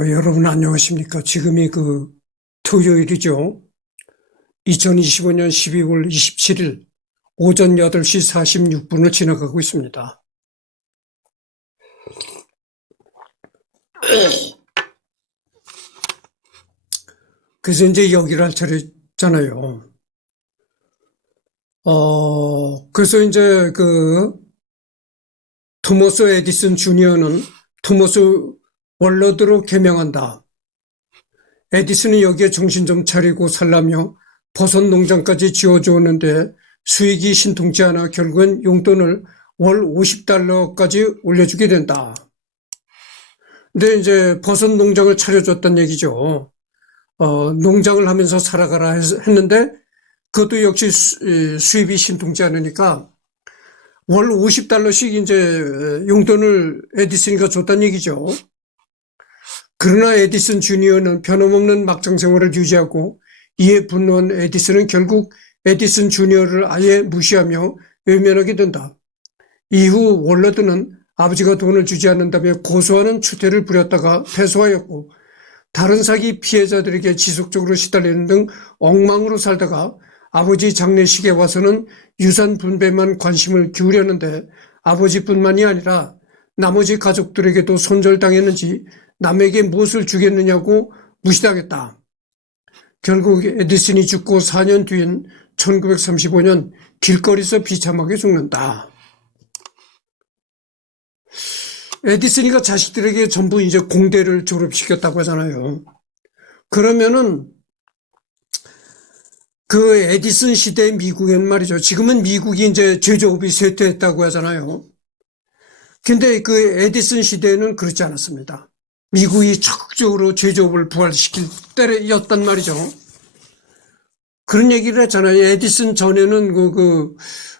여러분 안녕하십니까? 지금이 토요일이죠. 2025년 12월 27일 오전 8시 46분을 지나가고 있습니다. 그래서 이제 여기를 할 차례잖아요. 그래서 이제 토머스 에디슨 주니어는 토머스 월러드로 개명한다. 에디슨이 여기에 정신 좀 차리고 살라며 버섯 농장까지 지어주었는데 수익이 신통치 않아 결국은 용돈을 월 $50까지 올려주게 된다. 근데 이제 버섯 농장을 차려줬단 얘기죠. 농장을 하면서 살아가라 했는데 그것도 역시 수입이 신통치 않으니까 월 $50씩 이제 용돈을 에디슨이가 줬단 얘기죠. 그러나 에디슨 주니어는 변함없는 막장 생활을 유지하고 이에 분노한 에디슨은 결국 에디슨 주니어를 아예 무시하며 외면하게 된다. 이후 월러드는 아버지가 돈을 주지 않는다며 고소하는 추태를 부렸다가 패소하였고 다른 사기 피해자들에게 지속적으로 시달리는 등 엉망으로 살다가 아버지 장례식에 와서는 유산 분배만 관심을 기울였는데 아버지뿐만이 아니라 나머지 가족들에게도 손절당했는지 남에게 무엇을 주겠느냐고 무시당했다. 결국 에디슨이 죽고 4년 뒤인 1935년 길거리에서 비참하게 죽는다. 에디슨이가 자식들에게 전부 이제 공대를 졸업시켰다고 하잖아요. 그러면은 그 에디슨 시대 미국에는 말이죠. 지금은 미국이 이제 제조업이 쇠퇴했다고 하잖아요. 근데 그 에디슨 시대에는 그렇지 않았습니다. 미국이 적극적으로 제조업을 부활시킬 때였단 말이죠. 그런 얘기를 했잖아요. 에디슨 전에는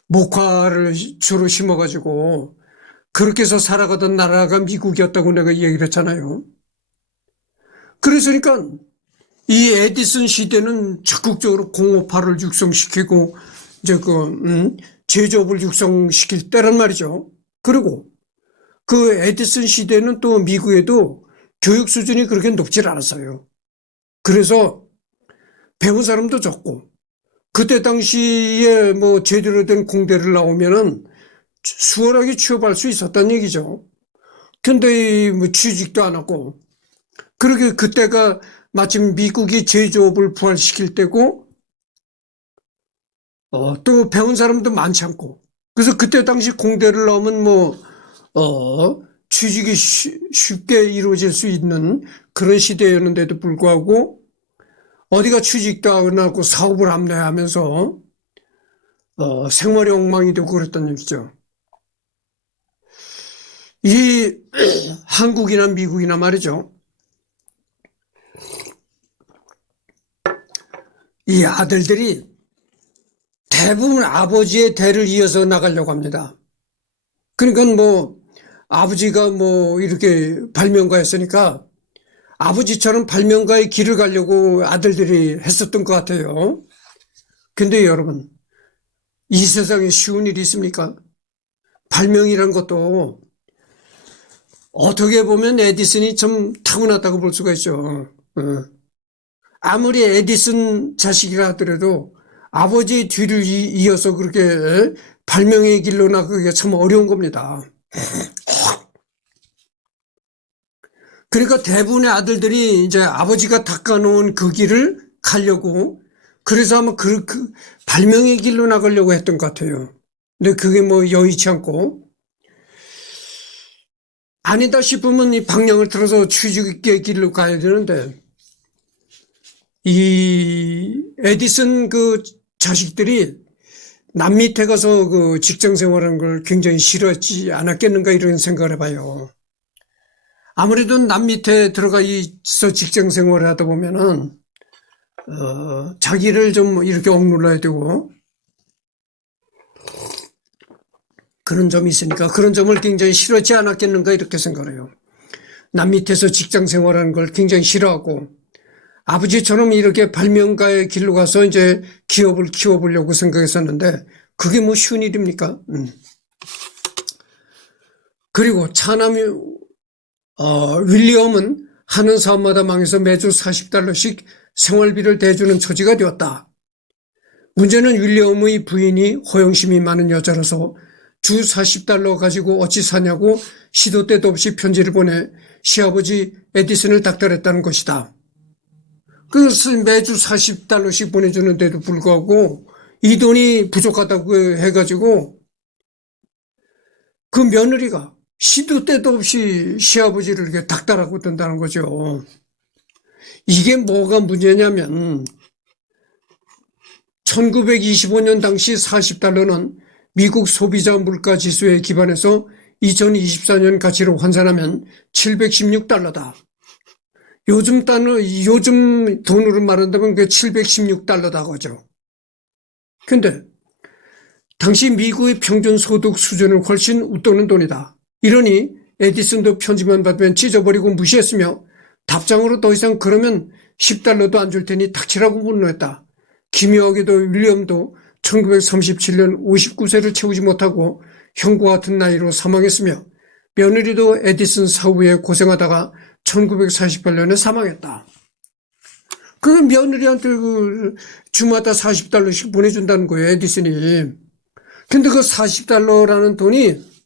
목화를 주로 심어가지고 그렇게 해서 살아가던 나라가 미국이었다고 내가 얘기를 했잖아요. 그러니까 이 에디슨 시대는 적극적으로 공업화를 육성시키고 이제 제조업을 육성시킬 때란 말이죠. 그리고 그 에디슨 시대는 또 미국에도 교육 수준이 그렇게 높질 않았어요. 그래서 배운 사람도 적고 그때 당시에 뭐 제대로 된 공대를 나오면은 수월하게 취업할 수 있었단 얘기죠. 근데 뭐 취직도 안 하고 그렇게 그때가 마침 미국이 제조업을 부활시킬 때고 또 배운 사람도 많지 않고 그래서 그때 당시 공대를 나오면 취직이 쉽게 이루어질 수 있는 그런 시대였는데도 불구하고 어디가 취직도 안 하고 사업을 합리화하면서 생활이 엉망이 되고 그랬단 얘기죠. 이 한국이나 미국이나 말이죠. 이 아들들이 대부분 아버지의 대를 이어서 나가려고 합니다. 그러니까 아버지가 이렇게 발명가였으니까 아버지처럼 발명가의 길을 가려고 아들들이 했었던 것 같아요. 근데 여러분, 이 세상에 쉬운 일이 있습니까? 발명이란 것도 어떻게 보면 에디슨이 좀 타고났다고 볼 수가 있죠. 아무리 에디슨 자식이라 하더라도 아버지의 뒤를 이어서 그렇게 발명의 길로 나가기가 참 어려운 겁니다. 그러니까 대부분의 아들들이 이제 아버지가 닦아놓은 그 길을 가려고 그래서 아마 발명의 길로 나가려고 했던 것 같아요. 근데 그게 여의치 않고 아니다 싶으면 이 방향을 틀어서 취직의 길로 가야 되는데 이 에디슨 자식들이 남 밑에 가서 직장 생활하는 걸 굉장히 싫어하지 않았겠는가 이런 생각을 해봐요. 아무래도 남 밑에 들어가 있어 직장 생활을 하다 보면은 자기를 좀 이렇게 억눌러야 되고 그런 점이 있으니까 그런 점을 굉장히 싫어하지 않았겠는가 이렇게 생각을 해요. 남 밑에서 직장 생활하는 걸 굉장히 싫어하고 아버지처럼 이렇게 발명가의 길로 가서 이제 기업을 키워보려고 생각했었는데 그게 쉬운 일입니까? 그리고 차남이 윌리엄은 하는 사업마다 망해서 매주 $40씩 생활비를 대주는 처지가 되었다. 문제는 윌리엄의 부인이 허영심이 많은 여자라서 주 $40 가지고 어찌 사냐고 시도 때도 없이 편지를 보내 시아버지 에디슨을 닥달했다는 것이다. 그래서 매주 $40씩 보내주는데도 불구하고 이 돈이 부족하다고 해가지고 그 며느리가 시도 때도 없이 시아버지를 이렇게 닥달하고 든다는 거죠. 이게 뭐가 문제냐면 1925년 당시 $40는 미국 소비자 물가 지수에 기반해서 2024년 가치로 환산하면 $716다. 요즘 돈으로 말한다면 그게 $716다 그죠. 근데 당시 미국의 평균 소득 수준은 훨씬 웃도는 돈이다. 이러니 에디슨도 편지만 받으면 찢어버리고 무시했으며 답장으로 더 이상 그러면 $10도 안 줄 테니 닥치라고 분노했다. 기묘하게도 윌리엄도 1937년 59세를 채우지 못하고 형과 같은 나이로 사망했으며 며느리도 에디슨 사후에 고생하다가 1948년에 사망했다. 그 며느리한테 주마다 $40씩 보내준다는 거예요, 에디슨이. 근데 그 $40라는 돈이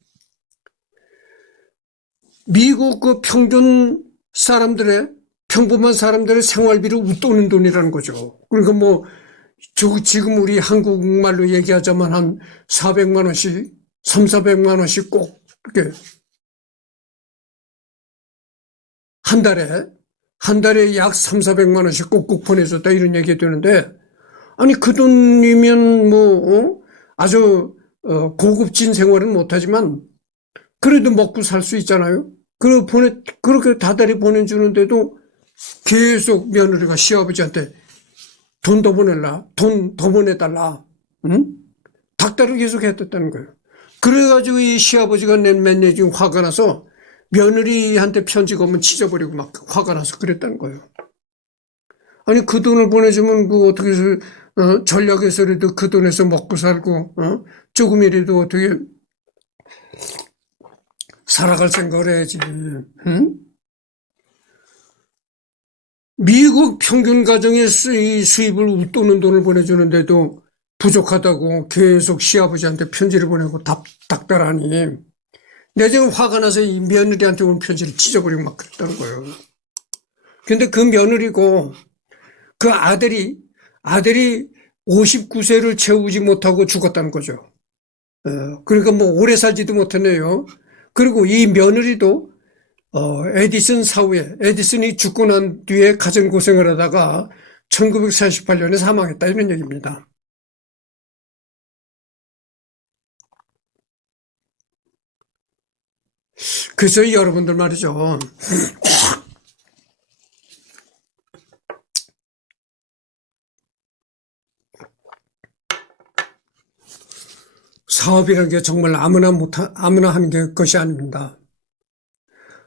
미국 그 평균 평범한 사람들의 생활비를 웃도는 돈이라는 거죠. 그러니까 지금 우리 한국말로 얘기하자면 한 400만 원씩, 400만 원씩 꼭 이렇게 한 달에 약 400만 원씩 꼭꼭 보내줬다 이런 얘기가 되는데, 아니 그 돈이면 아주 고급진 생활은 못하지만 그래도 먹고 살 수 있잖아요. 그렇게 다달이 보내주는데도 계속 며느리가 시아버지한테 돈 더 보내라, 돈 더 보내달라, 응? 닥달을 계속 했었다는 거예요. 그래가지고 이 시아버지가 몇 년 지금 화가 나서 며느리한테 편지가 오면 찢어버리고 막 화가 나서 그랬다는 거예요. 아니 그 돈을 보내주면 어떻게 해서 전략에서라도 그 돈에서 먹고 살고 조금이라도 어떻게 살아갈 생각을 해야지. 응? 미국 평균 가정의 수입을 웃도는 돈을 보내주는데도 부족하다고 계속 시아버지한테 편지를 보내고 닥달하니 내가 지금 화가 나서 이 며느리한테 온 편지를 찢어버리고 막 그랬다는 거예요. 근데 그 며느리고 그 아들이 59세를 채우지 못하고 죽었다는 거죠. 그러니까 오래 살지도 못했네요. 그리고 이 며느리도 에디슨 사후에 에디슨이 죽고 난 뒤에 가정고생을 하다가 1948년에 사망했다 이런 얘기입니다. 그래서 여러분들 말이죠. 사업이라는 게 정말 아무나 하는 것이 아닙니다.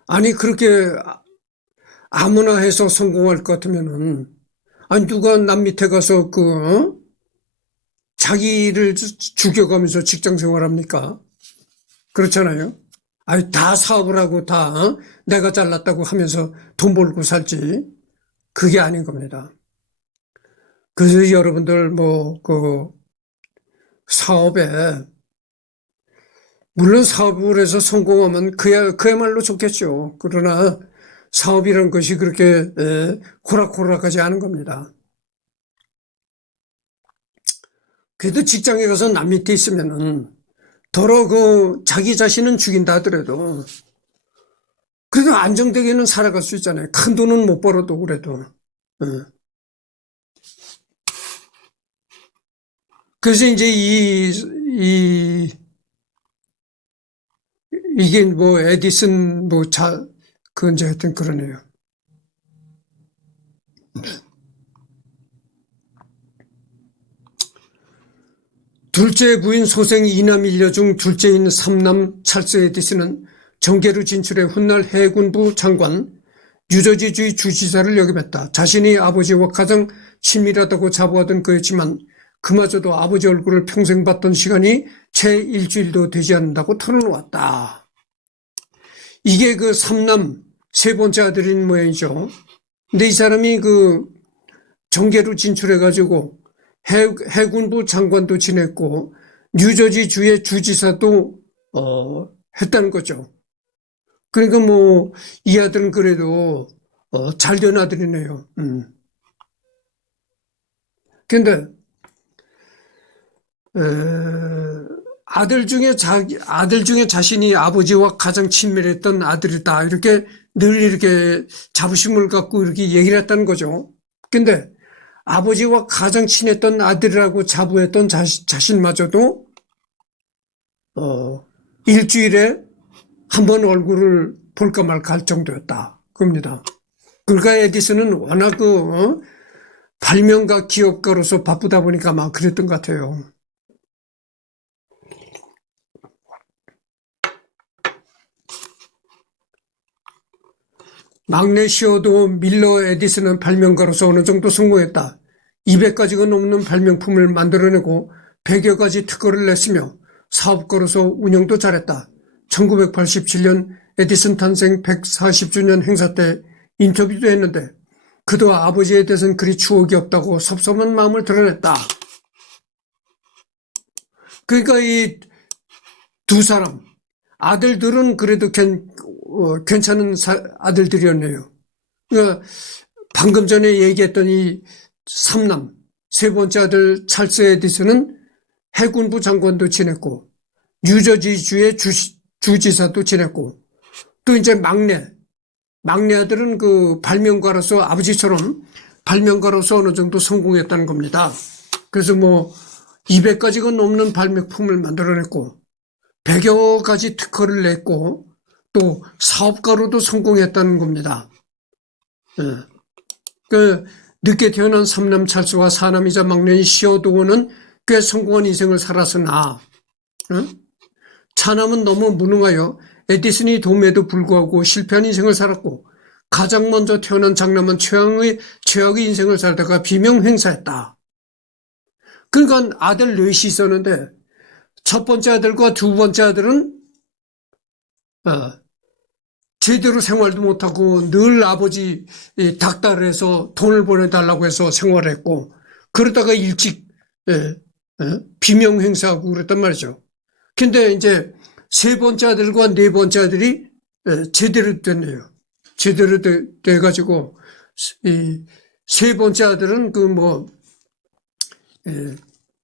아니 그렇게 아무나 해서 성공할 것 같으면은 아니 누가 남 밑에 가서 자기를 죽여가면서 직장 생활합니까? 그렇잖아요. 아니 다 사업을 하고 다 내가 잘났다고 하면서 돈 벌고 살지 그게 아닌 겁니다. 그래서 여러분들 사업에 물론 사업을 해서 성공하면 그야말로 좋겠죠. 그러나 사업이라는 것이 그렇게 호락호락하지 않은 겁니다. 그래도 직장에 가서 남 밑에 있으면은 더러 자기 자신은 죽인다 하더라도 그래도 안정되게는 살아갈 수 있잖아요. 큰 돈은 못 벌어도 그래도. 그래서 이제 이게 에디슨 그건 이제 하여튼 그러네요. 둘째 부인 소생 2남 1녀 중 둘째인 3남 찰스 에디슨은 정계로 진출해 훗날 해군부 장관, 뉴저지주의 주지사를 역임했다. 자신이 아버지와 가장 친밀하다고 자부하던 그였지만 그마저도 아버지 얼굴을 평생 봤던 시간이 채 일주일도 되지 않는다고 털어놓았다. 이게 그 3남 세 번째 아들인 모양이죠. 근데 이 사람이 그 정계로 진출해가지고 해군부 장관도 지냈고 뉴저지 주의 주지사도 했다는 거죠. 그러니까 뭐 이 아들은 그래도 잘된 아들이네요. 근데 아들 중에 자신이 아버지와 가장 친밀했던 아들이다. 이렇게 늘 이렇게 자부심을 갖고 이렇게 얘기를 했다는 거죠. 근데 아버지와 가장 친했던 아들이라고 자부했던 자신마저도, 일주일에 한 번 얼굴을 볼까 말까 할 정도였다. 겁니다. 그러니까 에디슨은 워낙 발명가 기업가로서 바쁘다 보니까 막 그랬던 것 같아요. 막내 시어도 밀러 에디슨은 발명가로서 어느 정도 성공했다. 200가지가 넘는 발명품을 만들어내고 100여 가지 특허를 냈으며 사업가로서 운영도 잘했다. 1987년 에디슨 탄생 140주년 행사 때 인터뷰도 했는데 그도 아버지에 대해서는 그리 추억이 없다고 섭섭한 마음을 드러냈다. 그러니까 이 두 사람 아들들은 그래도 괜찮은 아들들이었네요. 그러니까 방금 전에 얘기했던 이 삼남, 세 번째 아들 찰스 에디슨은 해군부 장관도 지냈고 뉴저지주의 주지사도 지냈고 또 이제 막내 아들은 그 발명가로서 아버지처럼 발명가로서 어느 정도 성공했다는 겁니다. 그래서 뭐 200가지가 넘는 발명품을 만들어냈고 100여 가지 특허를 냈고 또 사업가로도 성공했다는 겁니다. 그 늦게 태어난 삼남 찰스와 사남이자 막내인 시어도어는 꽤 성공한 인생을 살았으나 차남은 너무 무능하여 에디슨이 도움에도 불구하고 실패한 인생을 살았고 가장 먼저 태어난 장남은 최악의 인생을 살다가 비명행사했다. 그러니까 아들 넷이 있었는데 첫 번째 아들과 두 번째 아들은 제대로 생활도 못하고 늘 아버지 닥달을 해서 돈을 보내달라고 해서 생활했고 그러다가 일찍 비명행사하고 그랬단 말이죠. 근데 이제 세 번째 아들과 네 번째 아들이 제대로 됐네요. 제대로 돼가지고 세 번째 아들은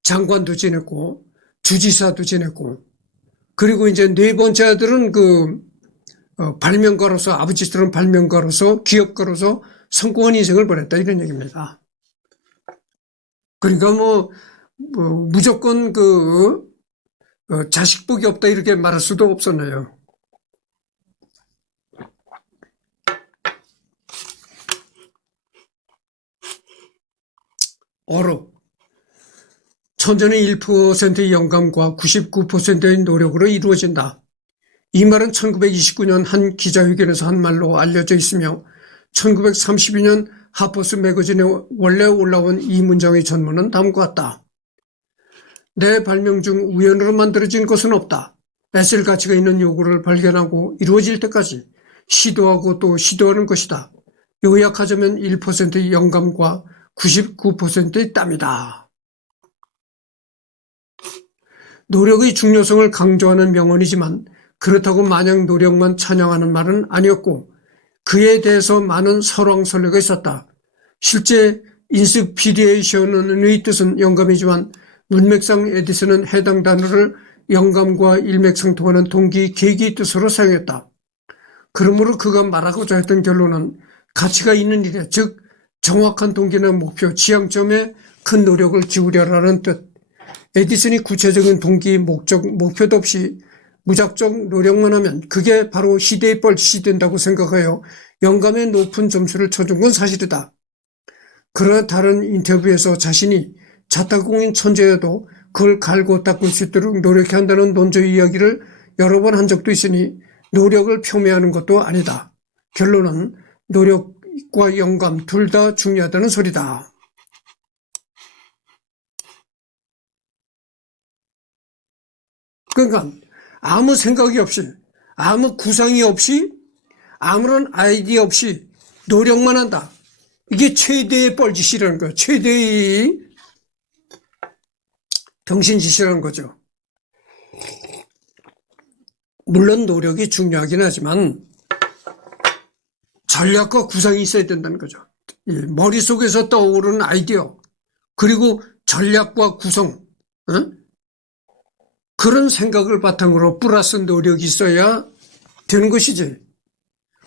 장관도 지냈고 주지사도 지냈고 그리고 이제 네 번째 아들은 발명가로서 아버지처럼 발명가로서 기업가로서 성공한 인생을 보냈다 이런 얘기입니다. 그러니까 무조건 자식 복이 없다 이렇게 말할 수도 없었네요. 어록 천재는 1%의 영감과 99%의 노력으로 이루어진다. 이 말은 1929년 한 기자회견에서 한 말로 알려져 있으며 1932년 하퍼스 매거진에 원래 올라온 이 문장의 전문은 다음과 같다. 내 발명 중 우연으로 만들어진 것은 없다. 애쓸 가치가 있는 요구를 발견하고 이루어질 때까지 시도하고 또 시도하는 것이다. 요약하자면 1%의 영감과 99%의 땀이다. 노력의 중요성을 강조하는 명언이지만 그렇다고 마냥 노력만 찬양하는 말은 아니었고 그에 대해서 많은 설왕설래가 있었다. 실제 인스피리에이션의 뜻은 영감이지만 문맥상 에디슨은 해당 단어를 영감과 일맥상통하는 동기, 계기의 뜻으로 사용했다. 그러므로 그가 말하고자 했던 결론은 가치가 있는 일에 즉 정확한 동기나 목표, 지향점에 큰 노력을 기울여라는 뜻. 에디슨이 구체적인 동기, 목표도 없이 무작정 노력만 하면 그게 바로 시대의 뻘짓이 된다고 생각하여 영감에 높은 점수를 쳐준 건 사실이다. 그러나 다른 인터뷰에서 자신이 자타공인 천재여도 그걸 갈고 닦을 수 있도록 노력해야 한다는 논조의 이야기를 여러 번 한 적도 있으니 노력을 폄훼하는 것도 아니다. 결론은 노력과 영감 둘 다 중요하다는 소리다. 그러니까 아무 생각이 없이 아무 구상이 없이 아무런 아이디어 없이 노력만 한다. 이게 최대의 뻘짓이라는 거예요. 최대의 병신짓이라는 거죠. 물론 노력이 중요하긴 하지만 전략과 구상이 있어야 된다는 거죠. 머릿속에서 떠오르는 아이디어 그리고 전략과 구성 그런 생각을 바탕으로 플러스 노력이 있어야 되는 것이지.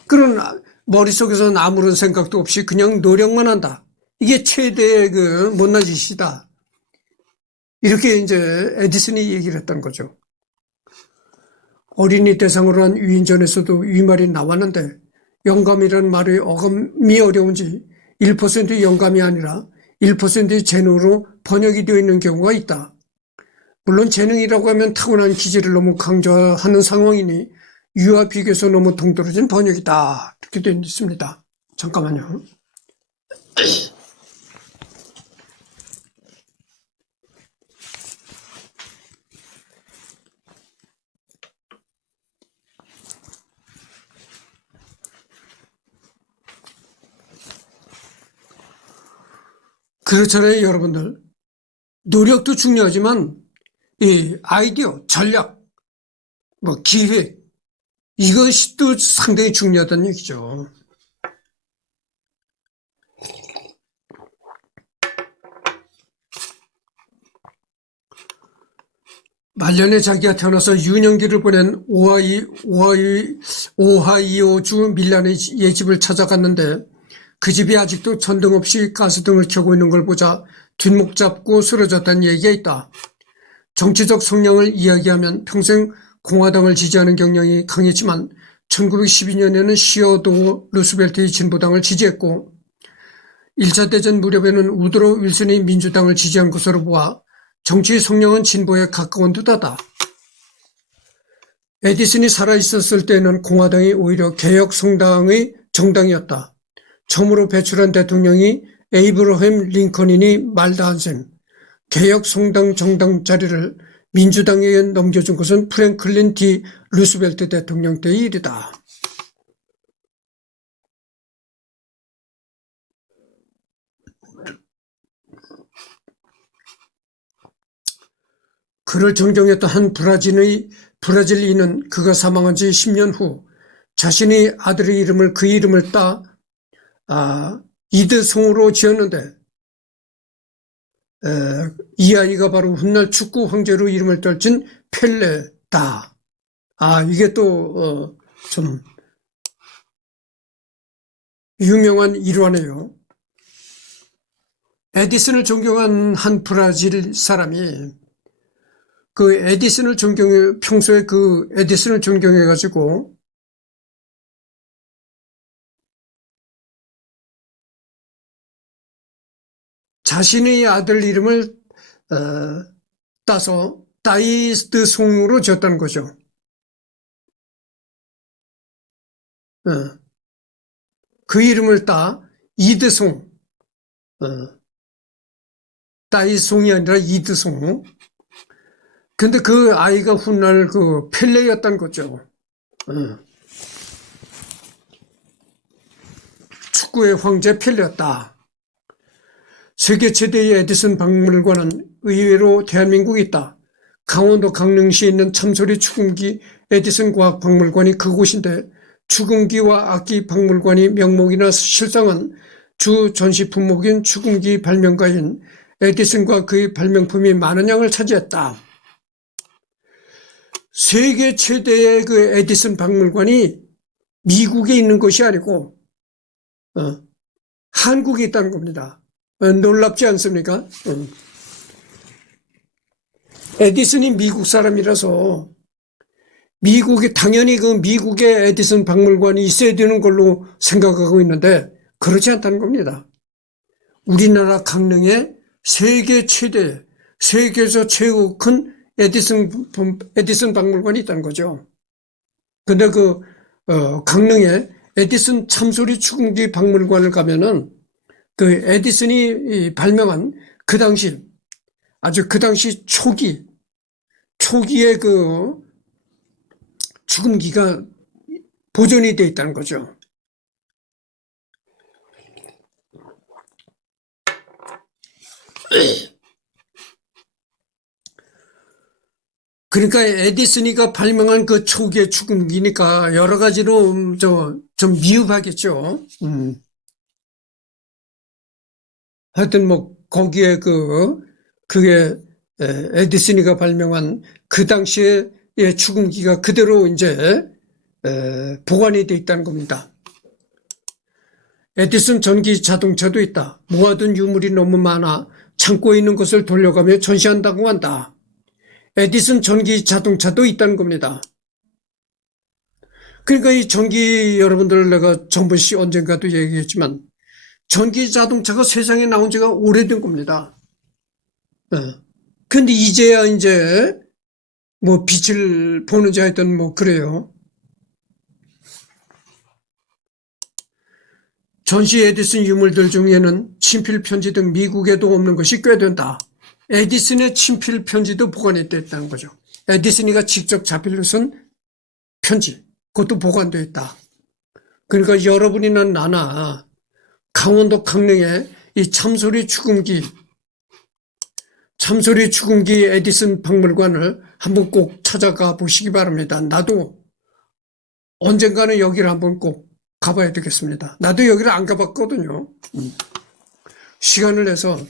그런 머릿속에서는 아무런 생각도 없이 그냥 노력만 한다. 이게 최대의 그 못난 짓이다. 이렇게 이제 에디슨이 얘기를 했던 거죠. 어린이 대상으로 한 위인전에서도 이 말이 나왔는데 영감이라는 말의 어감이 어려운지 1% 영감이 아니라 1%의 재능으로 번역이 되어 있는 경우가 있다. 물론 재능이라고 하면 타고난 기질을 너무 강조하는 상황이니 유아 비교에서 너무 동떨어진 번역이다. 이렇게 되어 있습니다. 잠깐만요. 그렇잖아요, 여러분들. 노력도 중요하지만 이 아이디어, 전략, 기획 이것이 또 상당히 중요하다는 얘기죠. 말년에 자기가 태어나서 유년기를 보낸 오하이오주 밀란의 집을 찾아갔는데 그 집이 아직도 전등 없이 가스등을 켜고 있는 걸 보자 뒷목 잡고 쓰러졌다는 얘기가 있다. 정치적 성향을 이야기하면 평생 공화당을 지지하는 경향이 강했지만 1912년에는 시어도 루스벨트의 진보당을 지지했고 1차 대전 무렵에는 우드로 윌슨이 민주당을 지지한 것으로 보아 정치의 성향은 진보에 가까운 듯하다. 에디슨이 살아있었을 때는 공화당이 오히려 개혁성당의 정당이었다. 처음으로 배출한 대통령이 에이브러햄 링컨이니 말다 한 셈. 개혁성당 정당 자리를 민주당에게 넘겨준 것은 프랭클린 D. 루스벨트 대통령 때의 일이다. 그를 존경했던 한 브라질인은 그가 사망한 지 10년 후 자신의 아들의 이름을 그 이름을 따 이드송으로 지었는데 이 아이가 바로 훗날 축구 황제로 이름을 떨친 펠레다. 이게 또 좀 유명한 일화네요. 에디슨을 존경한 한 브라질 사람이 그 에디슨을 평소에 그 에디슨을 존경해가지고 자신의 아들 이름을 따서 다이드송으로 지었다는 거죠. 그 이름을 따 이드송, 다이송이 아니라 이드송. 근데 그 아이가 훗날 그 펠레였다는 거죠. 축구의 황제 펠레였다. 세계 최대의 에디슨 박물관은 의외로 대한민국에 있다. 강원도 강릉시에 있는 참소리 축음기 에디슨 과학박물관이 그곳인데 축음기와 악기 박물관이 명목이나 실상은 주 전시 품목인 축음기 발명가인 에디슨과 그의 발명품이 많은 양을 차지했다. 세계 최대의 그 에디슨 박물관이 미국에 있는 것이 아니고 한국에 있다는 겁니다. 놀랍지 않습니까? 에디슨이 미국 사람이라서 당연히 그 미국에 에디슨 박물관이 있어야 되는 걸로 생각하고 있는데 그렇지 않다는 겁니다. 우리나라 강릉에 세계 최대, 세계에서 최고 큰 에디슨 박물관이 있다는 거죠. 근데 강릉에 에디슨 참소리 축음기 박물관을 가면은 그 에디슨이 발명한 그 당시 초기의 그 축음기가 보존이 돼 있다는 거죠. 그러니까 에디슨이가 발명한 그 초기의 축음기니까 여러 가지로 좀 미흡하겠죠. 하여튼 뭐 거기에 그게 에디슨이가 발명한 그 당시의 축음기가 그대로 이제 보관이 돼 있다는 겁니다. 에디슨 전기 자동차도 있다. 모아둔 유물이 너무 많아 창고에 있는 것을 돌려가며 전시한다고 한다. 에디슨 전기 자동차도 있다는 겁니다. 그러니까 이 전기 여러분들 내가 전번시 언젠가도 얘기했지만 전기 자동차가 세상에 나온 지가 오래된 겁니다. 근데 이제야 이제 뭐 빛을 보는지 하여튼 뭐 그래요. 전시 에디슨 유물들 중에는 친필 편지 등 미국에도 없는 것이 꽤 된다. 에디슨의 친필 편지도 보관이 됐다는 거죠. 에디슨이가 직접 자필로 쓴 편지, 그것도 보관되어 있다. 그러니까 여러분이나 나나 강원도 강릉에 이 참소리 축음기 에디슨 박물관을 한번 꼭 찾아가 보시기 바랍니다. 나도 언젠가는 여기를 한번 꼭 가봐야 되겠습니다. 나도 여기를 안 가봤거든요. 시간을 내서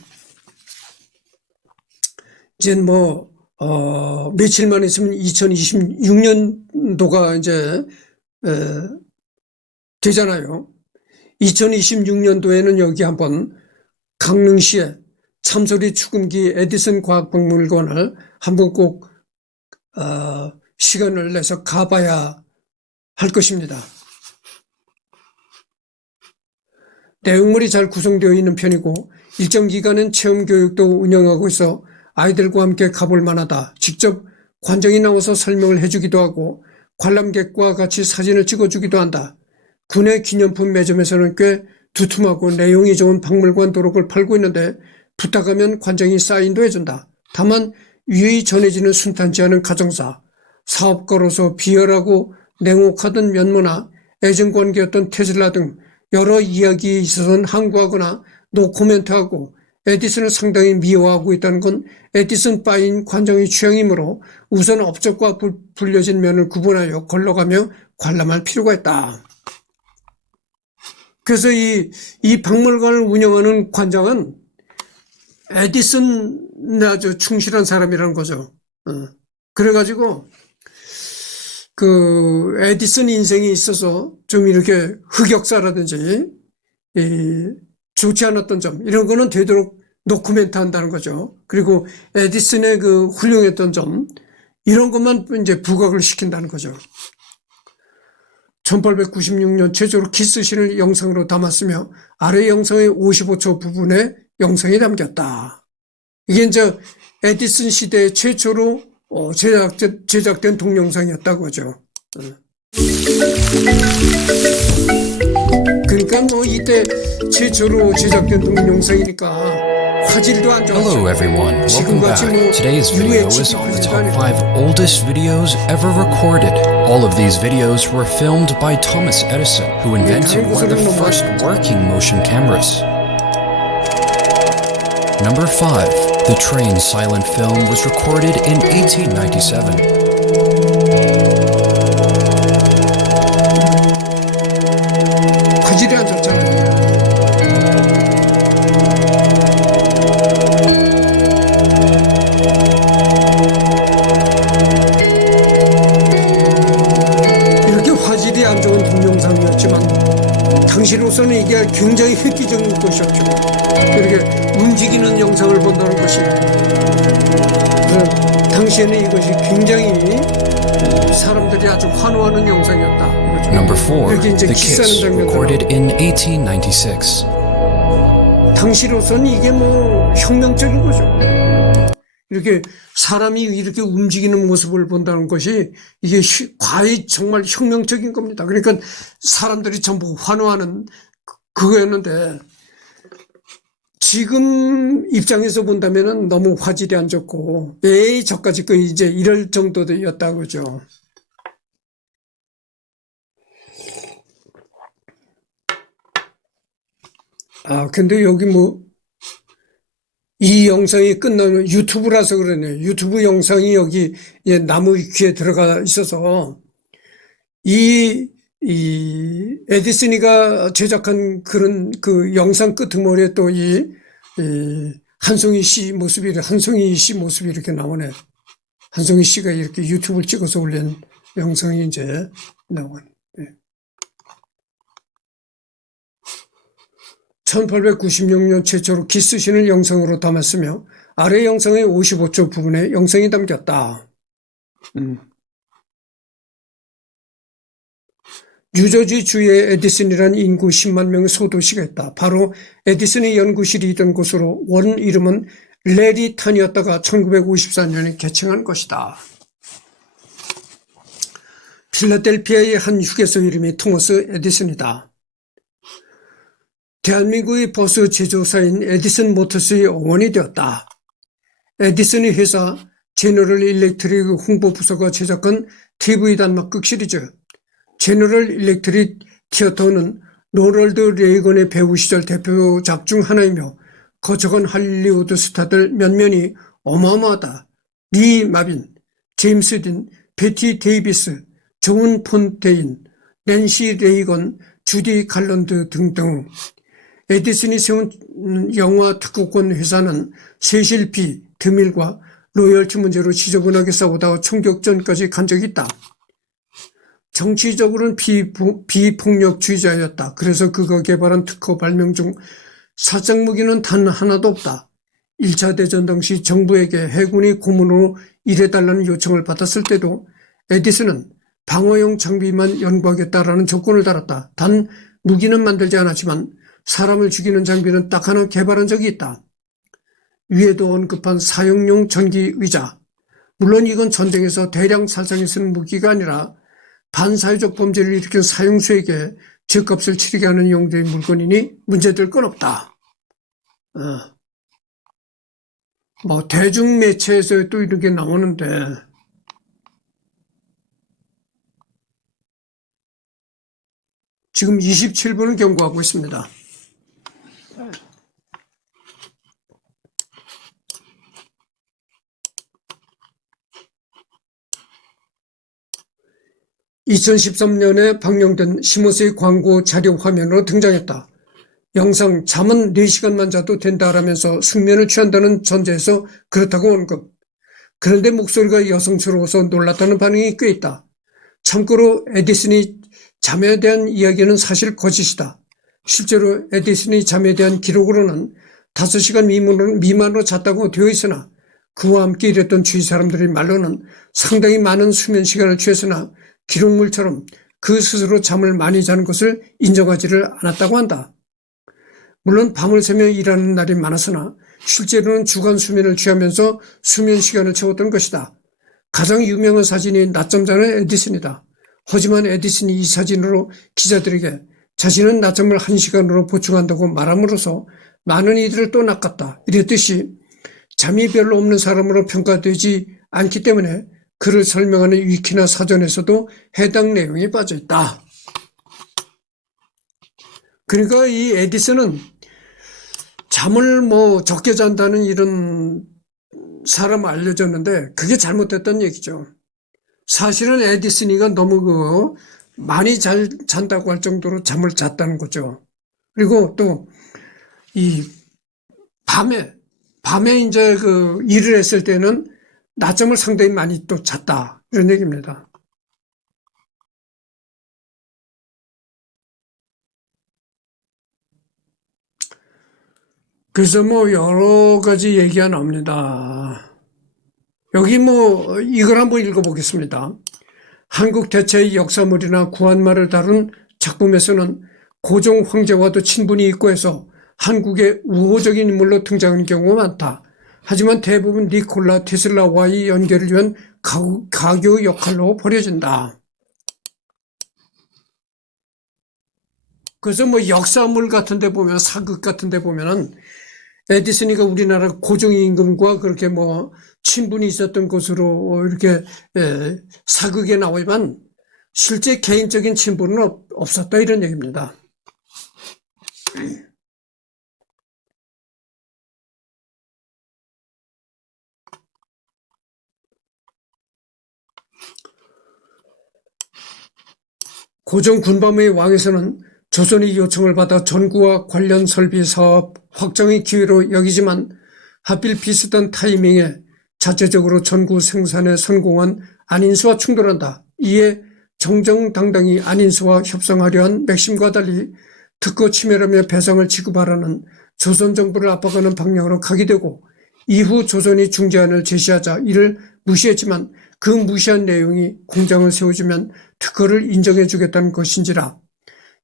이제 뭐 며칠만 있으면 2026년도가 이제 되잖아요. 2026년도에는 여기 한번 강릉시에 참소리 축음기 에디슨 과학박물관을 한번 꼭 시간을 내서 가봐야 할 것입니다. 내용물이 잘 구성되어 있는 편이고 일정 기간은 체험교육도 운영하고 있어 아이들과 함께 가볼 만하다. 직접 관장이 나와서 설명을 해주기도 하고 관람객과 같이 사진을 찍어주기도 한다. 국내 기념품 매점에서는 꽤 두툼하고 내용이 좋은 박물관 도록을 팔고 있는데 부탁하면 관장이 사인도 해준다. 다만 유의 전해지는 순탄치 않은 가정사, 사업가로서 비열하고 냉혹하던 면모나 애정관계였던 테슬라 등 여러 이야기에 있어서는 항구하거나 노코멘트하고 에디슨을 상당히 미워하고 있다는 건 에디슨 바인 관장의 취향이므로 우선 업적과 불려진 면을 구분하여 걸러가며 관람할 필요가 있다. 그래서 이 박물관을 운영하는 관장은 에디슨에 아주 충실한 사람이라는 거죠. 그래가지고 그 에디슨 인생에 있어서 좀 이렇게 흑역사라든지 좋지 않았던 점 이런 거는 되도록 노코멘트 한다는 거죠. 그리고 에디슨의 그 훌륭했던 점 이런 것만 이제 부각을 시킨다는 거죠. 1896년 최초로 키스신을 영상으로 담았으며 아래 영상의 55초 부분에 영상이 담겼다. 이게 이제 에디슨 시대 최초로 제작된 동영상이었다고 하죠. 그러니까 뭐 이때 최초로 제작된 동영상이니까 화질도 안 좋았죠. Hello everyone, welcome back. Today's video is on the top 5 oldest videos ever recorded. All of these videos were filmed by Thomas Edison, who invented one of the first working motion cameras. Number 5. The train silent film was recorded in 1897. 화질이 안 좋잖아요. 이렇게 화질이 안 좋은 동영상이었지만 당시로서는 이게 굉장히 획기적인 것이었죠. 이렇게 움직이는 영상을 본다는 것이 당시에는 이것이 굉장히 사람들이 아주 환호하는 영상이었다. Number 4. The Kiss, recorded in 1896. 당시로서는 이게 뭐 혁명적인 거죠. 이렇게 사람이 이렇게 움직이는 모습을 본다는 것이 이게 과히 정말 혁명적인 겁니다. 그러니까 사람들이 전부 환호하는 그거였는데 지금 입장에서 본다면은 너무 화질이 안 좋고 에이 저까지 이제 이럴 정도였다고 그러죠. 근데 여기 이 영상이 끝나면 유튜브라서 그러네요. 유튜브 영상이 여기 나무 위키에 들어가 있어서 이 에디슨이가 제작한 그런 그 영상 끄트머리에 또 이 한송이 씨 모습이 이렇게 나오네. 한송이 씨가 이렇게 유튜브를 찍어서 올린 영상이 이제 나오네. 1896년 최초로 키스신을 영상으로 담았으며 아래 영상의 55초 부분에 영상이 담겼다. 뉴저지 주에 에디슨이라는 인구 10만 명의 소도시가 있다. 바로 에디슨의 연구실이 있던 곳으로 원 이름은 레리탄이었다가 1954년에 개칭한 것이다. 필라델피아의 한 휴게소 이름이 토머스 에디슨이다. 대한민국의 버스 제조사인 에디슨 모터스의 어원이 되었다. 에디슨의 회사 제너럴 일렉트릭 홍보부서가 제작한 TV 단막극 시리즈 제너럴 일렉트릭 티어터는 로널드 레이건의 배우 시절 대표작 중 하나이며 거쳐간 할리우드 스타들 몇몇이 어마어마하다. 리 마빈, 제임스 딘, 베티 데이비스, 존 폰테인, 낸시 레이건, 주디 갈런드 등등. 에디슨이 세운 영화 특허권 회사는 세실 B, 드밀과 로열티 문제로 지저분하게 싸우다가 총격전까지 간 적이 있다. 정치적으로는 비폭력주의자였다. 그래서 그가 개발한 특허 발명 중殺무기는 단 하나도 없다. 1차 대전 당시 정부에게 해군이 고문으로 일해달라는 요청을 받았을 때도 에디슨은 방어용 장비만 연구하겠다라는 조건을 달았다. 단 무기는 만들지 않았지만 사람을 죽이는 장비는 딱 하나 개발한 적이 있다. 위에도 언급한 사용용 전기 의자. 물론 이건 전쟁에서 대량 살상에 쓰는 무기가 아니라 반사회적 범죄를 일으킨 사용수에게 죗값을 치르게 하는 용도의 물건이니 문제될 건 없다. 대중매체에서 또 이렇게 나오는데 지금 27분을 경고하고 있습니다. (2013년에) 방영된 시모스의 광고 자료 화면으로 등장했다. 영상 잠은 4시간만 자도 된다라면서 숙면을 취한다는 전제에서 그렇다고 언급. 그런데 목소리가 여성스러워서 놀랐다는 반응이 꽤 있다. 참고로 에디슨이 잠에 대한 이야기는 사실 거짓이다. 실제로 에디슨이 잠에 대한 기록으로는 5시간 미만으로 잤다고 되어 있으나 그와 함께 일했던 주위 사람들의 말로는 상당히 많은 수면 시간을 취했으나 기록물처럼 그 스스로 잠을 많이 자는 것을 인정하지를 않았다고 한다. 물론 밤을 새며 일하는 날이 많았으나 실제로는 주간 수면을 취하면서 수면 시간을 채웠던 것이다. 가장 유명한 사진이 낮잠 자는 에디슨이다. 하지만 에디슨이 이 사진으로 기자들에게 자신은 낮잠을 1시간으로 보충한다고 말함으로써 많은 이들을 또 낚았다. 이랬듯이 잠이 별로 없는 사람으로 평가되지 않기 때문에 그를 설명하는 위키나 사전에서도 해당 내용이 빠져있다. 그러니까 이 에디슨은 잠을 적게 잔다는 이런 사람 알려졌는데 그게 잘못됐다는 얘기죠. 사실은 에디슨이가 너무 많이 잘 잔다고 할 정도로 잠을 잤다는 거죠. 그리고 또 이 밤에 이제 일을 했을 때는 낮잠을 상당히 많이 또 잤다. 이런 얘기입니다. 그래서 여러 가지 얘기가 나옵니다. 여기 이걸 한번 읽어보겠습니다. 한국 대체의 역사물이나 구한말을 다룬 작품에서는 고종 황제와도 친분이 있고 해서 한국의 우호적인 인물로 등장하는 경우가 많다. 하지만 대부분 니콜라 테슬라와의 연결을 위한 가교 역할로 버려진다. 그래서 역사물 같은 데 보면, 사극 같은 데 보면은 에디슨이가 우리나라 고종 임금과 그렇게 친분이 있었던 것으로 이렇게 사극에 나오지만 실제 개인적인 친분은 없었다 이런 얘기입니다. 고종 군밤의 왕에서는 조선의 요청을 받아 전구와 관련 설비 사업 확장의 기회로 여기지만 하필 비슷한 타이밍에 자체적으로 전구 생산에 성공한 안인수와 충돌한다. 이에 정정당당히 안인수와 협상하려 한 맥심과 달리 특허 침해라며 배상을 지급하라는 조선 정부를 압박하는 방향으로 가게 되고 이후 조선이 중재안을 제시하자 이를 무시했지만 그 무시한 내용이 공장을 세워주면 특허를 인정해 주겠다는 것인지라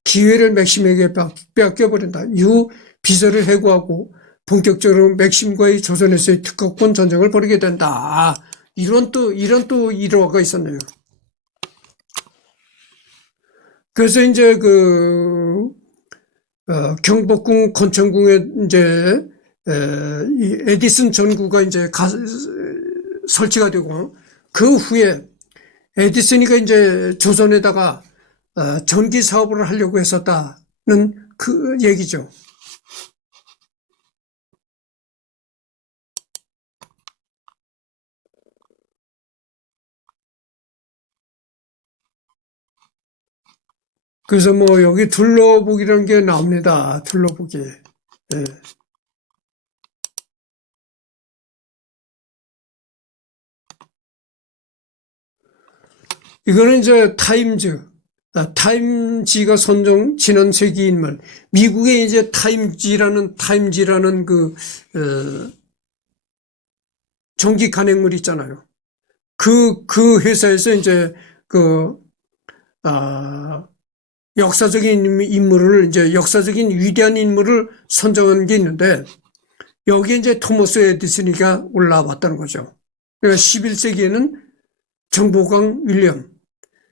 기회를 맥심에게 빼앗겨버린다. 이후 비서를 해고하고 본격적으로 맥심과의 조선에서의 특허권 전쟁을 벌이게 된다. 이런 또 일화가 있었네요. 그래서 이제 경복궁 건천궁에 이제 이 에디슨 전구가 이제 설치가 되고 그 후에 에디슨이가 이제 조선에다가 전기 사업을 하려고 했었다는 그 얘기죠. 그래서 뭐 여기 둘러보기라는 게 나옵니다. 둘러보기. 예. 이거는 이제 타임지가 선정 지난 세기 인물. 미국의 이제 타임지라는 전기 간행물 있잖아요. 그 회사에서 이제 역사적인 인물을 이제 역사적인 위대한 인물을 선정한 게 있는데 여기에 이제 토머스 에디슨이가 올라왔다는 거죠. 그러니까 11세기에는 정보강 윌리엄,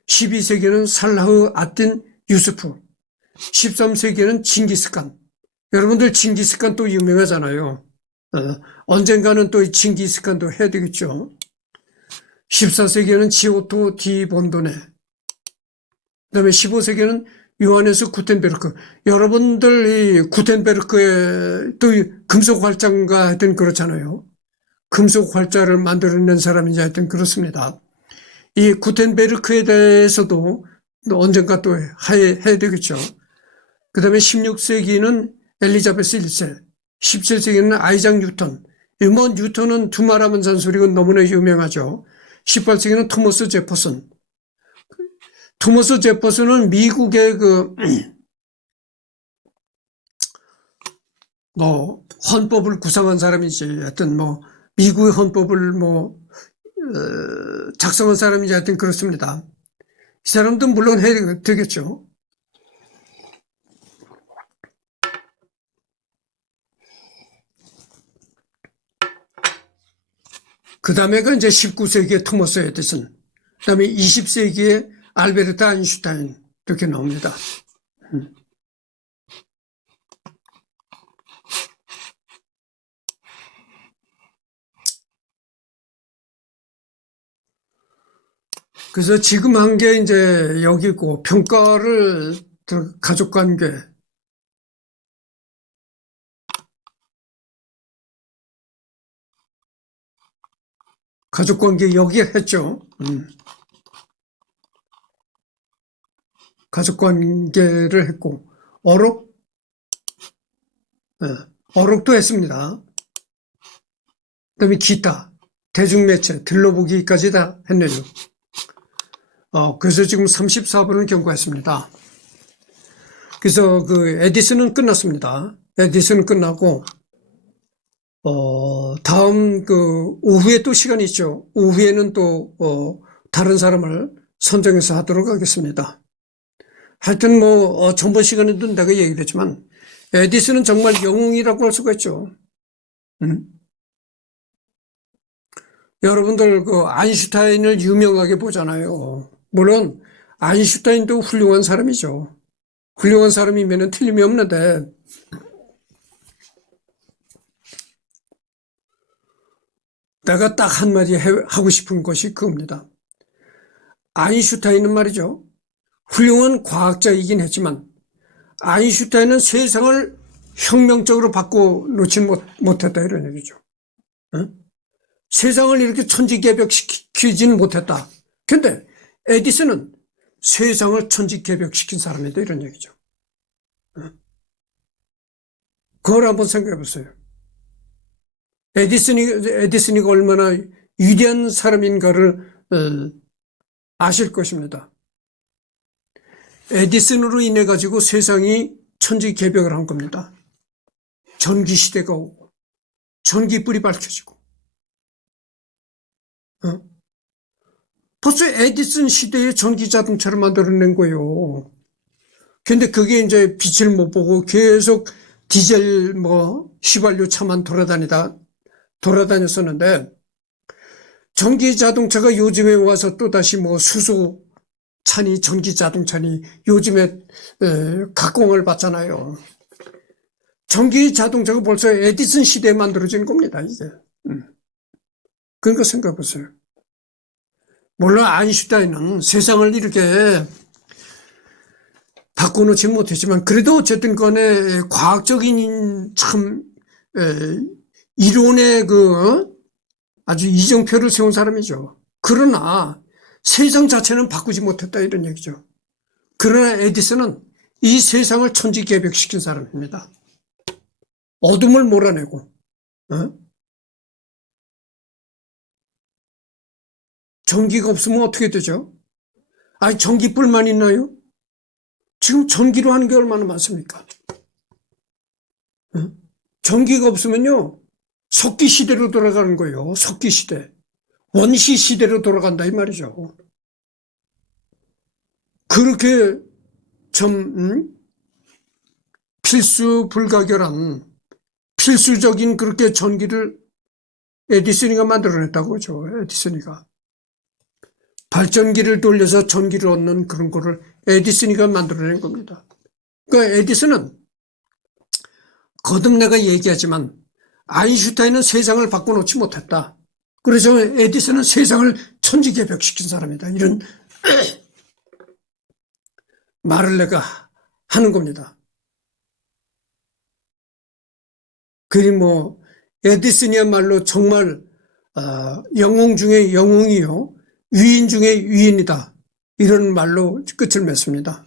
12세기에는 살라흐 아틴 유스프, 13세기에는 징기스칸. 여러분들 징기스칸 또 유명하잖아요. 언젠가는 또 징기스칸도 해야 되겠죠. 14세기에는 지오토 디 본도네. 그다음에 15세기에는 요하네스 구텐베르크. 여러분들 이 구텐베르크의 또 금속 활자인가 하여튼 그렇잖아요. 금속 활자를 만들어낸 사람이냐 하여튼 그렇습니다. 이 구텐베르크에 대해서도 언젠가 또 해야 되겠죠. 그 다음에 16세기는 엘리자베스 1세, 17세기는 아이작 뉴턴. 뭐 뉴턴은 두말하면 잔소리가 너무나 유명하죠. 18세기는 토머스 제퍼슨. 토머스 제퍼슨은 미국의 헌법을 구상한 사람이지. 하여튼 미국의 헌법을 작성한 사람이지. 하여튼 그렇습니다. 이 사람도 물론 해야 되겠죠. 그 다음에가 이제 19세기의 토머스 에디슨. 그 다음에 20세기의 알베르트 아인슈타인. 이렇게 나옵니다. 그래서 지금 한 게 이제 여기고, 평가를, 가족관계. 가족관계 여기에 했죠. 가족관계를 했고, 어록? 어록도 했습니다. 그 다음에 기타, 대중매체, 들러보기까지 다 했네요. 그래서 지금 34분을 경과했습니다. 그래서 에디슨은 끝났습니다. 에디슨은 끝나고, 다음 오후에 또 시간이 있죠. 오후에는 또, 다른 사람을 선정해서 하도록 하겠습니다. 하여튼 전번 시간에도 내가 얘기를 했지만, 에디슨은 정말 영웅이라고 할 수가 있죠. 여러분들 아인슈타인을 유명하게 보잖아요. 물론, 아인슈타인도 훌륭한 사람이죠. 훌륭한 사람이면 틀림이 없는데, 내가 딱 한마디 하고 싶은 것이 그겁니다. 아인슈타인은 말이죠. 훌륭한 과학자이긴 했지만 아인슈타인은 세상을 혁명적으로 바꿔놓지 못했다 이런 얘기죠. 세상을 이렇게 천지개벽시키지는 못했다. 근데 에디슨은 세상을 천지개벽시킨 사람이다 이런 얘기죠. 그걸 한번 생각해 보세요. 에디슨이가 얼마나 위대한 사람인가를 아실 것입니다. 에디슨으로 인해 가지고 세상이 천지개벽을 한 겁니다. 전기시대가 오고 전기불이 밝혀지고 벌써 에디슨 시대에 전기자동차를 만들어낸 거예요. 근데 그게 이제 빛을 못 보고 계속 디젤 휘발유 차만 돌아다녔었는데 전기자동차가 요즘에 와서 또다시 수소차니 전기자동차니 요즘에 각광을 받잖아요. 전기자동차가 벌써 에디슨 시대에 만들어진 겁니다, 이제. 그러니까 생각해 보세요. 물론 아인슈타인은 세상을 이렇게 바꿔놓지 못했지만 그래도 어쨌든 간에 과학적인 참 이론의 아주 이정표를 세운 사람이죠. 그러나 세상 자체는 바꾸지 못했다 이런 얘기죠. 그러나 에디슨은 이 세상을 천지개벽시킨 사람입니다. 어둠을 몰아내고 전기가 없으면 어떻게 되죠? 아니 전기불만 있나요? 지금 전기로 하는 게 얼마나 많습니까? 전기가 없으면요 석기 시대로 돌아가는 거예요. 석기 시대, 원시 시대로 돌아간다 이 말이죠. 그렇게 참 필수 불가결한 필수적인 그렇게 전기를 에디슨이가 만들어냈다고 그죠. 에디슨이가 발전기를 돌려서 전기를 얻는 그런 거를 에디슨이가 만들어낸 겁니다. 그러니까 에디슨은 거듭 내가 얘기하지만 아인슈타인은 세상을 바꿔놓지 못했다. 그래서 에디슨은 세상을 천지개벽시킨 사람이다. 이런 말을 내가 하는 겁니다. 에디슨이야말로 정말 영웅 중에 영웅이요 위인 중에 위인이다. 이런 말로 끝을 맺습니다.